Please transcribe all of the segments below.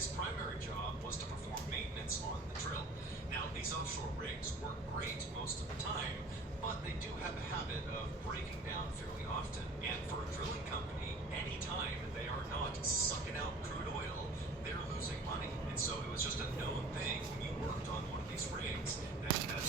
His primary job was to perform maintenance on the drill. Now, these offshore rigs work great most of the time, but they do have a habit of breaking down fairly often. And for a drilling company, anytime they are not sucking out crude oil, they're losing money. And so it was just a known thing when you worked on one of these rigs that you had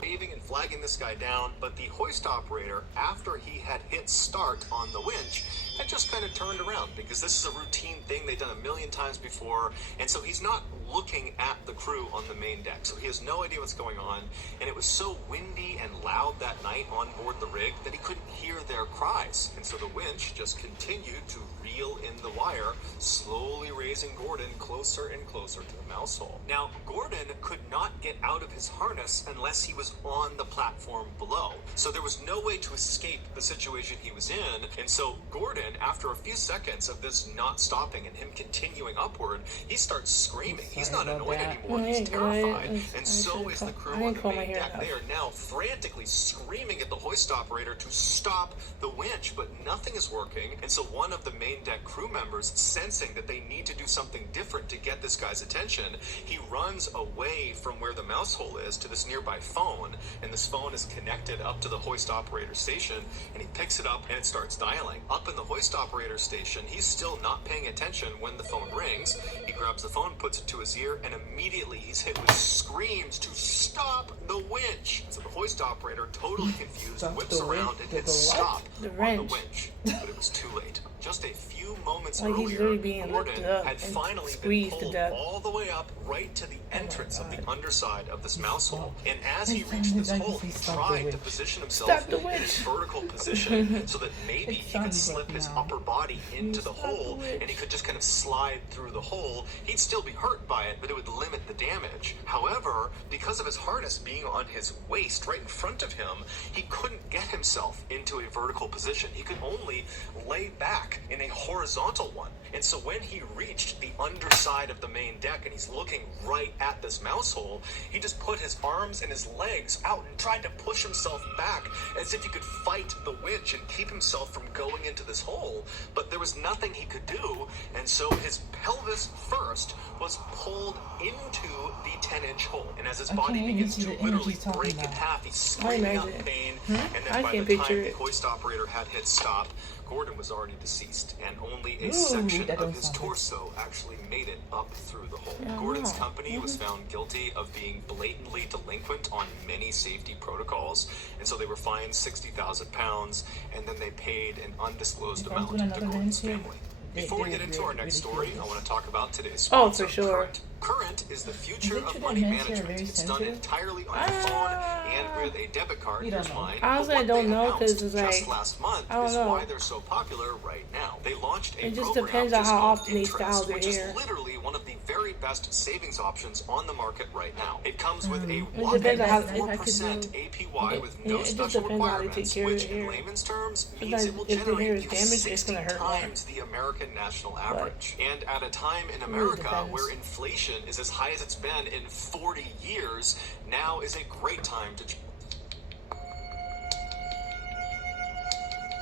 waving and flagging this guy down, but the hoist operator, after he had hit start on the winch, had just kind of turned around because this is a routine thing they've done a million times before, and so he's not looking at the crew on the main deck, so he has no idea what's going on. And it was so windy and loud that night on board the rig that he couldn't hear their cries, and so the winch just continued to reel in the wire, slowly raising Gordon closer and closer to the mouse hole. Now, Gordon could not get out of his harness unless he was on the platform below, so there was no way to escape the situation he was in. And so Gordon, after a few seconds of this not stopping and him continuing upward, he starts screaming. He's not annoyed anymore, he's terrified, and so is the crew on the main deck. They are now frantically screaming at the hoist operator to stop the winch, but nothing is working. And so one of the main deck crew members, sensing that they need to do something different to get this guy's attention, he runs away from where the mouse hole is to this nearby phone, and this phone is connected up to the hoist operator station, and he picks it up and it starts dialing. Up in the hoist operator station, he's still not paying attention when the phone rings. He grabs the phone, puts it to his ear, and immediately he's hit with screams to stop the winch. So the hoist operator, totally confused, whips around and hits stop on the winch, but it was too late. Just a few moments earlier, Gordon had finally been pulled all the way up right to the entrance of the underside of this mouse hole. And as he reached this hole, he tried to position himself in a vertical position so that maybe he could slip his upper body into the hole and he could just kind of slide through the hole. He'd still be hurt by it, but it would limit the damage. However, because of his harness being on his waist right in front of him, he couldn't get himself into a vertical position. He could only lay back in a horizontal one. And so when he reached the underside of the main deck and he's looking right at this mouse hole, he just put his arms and his legs out and tried to push himself back as if he could fight the winch and keep himself from going into this hole. But there was nothing he could do, and so his pelvis first was pulled into the 10-inch hole. And as his body begins to literally break in half, he's screaming out in pain. And then by the time the hoist operator had hit stop, Gordon was already deceased, and only a section of his torso actually made it up through the hole. Gordon's company was found guilty of being blatantly delinquent on many safety protocols, and so they were fined £60,000, and then they paid an undisclosed amount to Gordon's family. Before we get into our next story, I want to talk about today's sponsor, Current. Current is the future of money management. It's done entirely on your phone and with a debit card. Here's mine. Honestly, I don't know because it's like, just last month is why they're so popular right now. They launched a it just program depends on how often they Interest, style their which is hair. literally one of the very best savings options on the market right now. It comes with a It whopping depends on how 4% APY with no it just special depends on how they take requirements, care of which their in hair. layman's terms means Sometimes it will if the hair is generate you damaged, it's 60 gonna hurt more. times the American national average. And at a time in America where inflation is as high as it's been in 40 years, now is a great time to